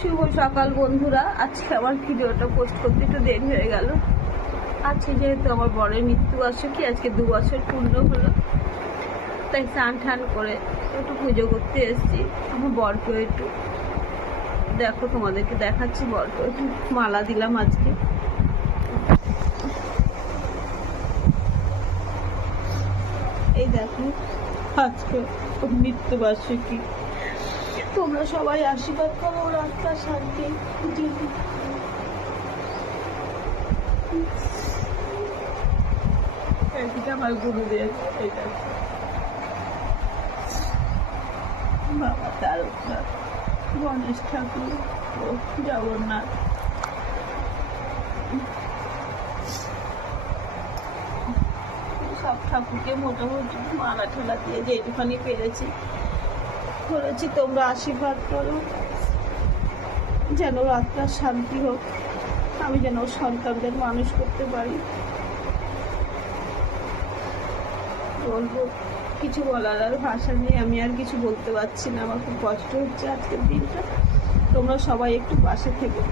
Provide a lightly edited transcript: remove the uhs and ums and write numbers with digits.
শুভ সকাল বন্ধুরা। আজকে আমার ভিডিওটা পোস্ট করতে একটু দেরি হয়ে গেল। আজকে যেহেতু আমার বরের মৃত্যুবার্ষিকী, আজকে 2 বছর পূর্ণ হলো, তাই স্নান টান করে একটু পুজো করতে এসেছি। আমার বরকেও একটু দেখো, তোমাদেরকে দেখাচ্ছি। বরকেও একটু মালা দিলাম আজকে। এই দেখো, আজকে মৃত্যুবার্ষিকী। তোমরা সবাই আশীর্বাদ করো, ওর আত্মার শান্তি। এটা আমার গুরুদেব, এটা বাবা তারকনাথ, গণেশ ঠাকুর ও জগন্নাথ। সব ঠাকুরকে মোটামুটি মালা ঠোলা দিয়ে যেটুখানি পেরেছি করেছি। তোমরা আশীর্বাদ করো যেন ওর আত্মার শান্তি হোক, আমি যেন ওর সন্তানদের মানুষ করতে পারি। বলবো কিছু বলার আর ভাষা নেই, আমি আর কিছু বলতে পারছি না। আমার খুব কষ্ট হচ্ছে আজকের দিনটা। তোমরা সবাই একটু পাশে থেকো।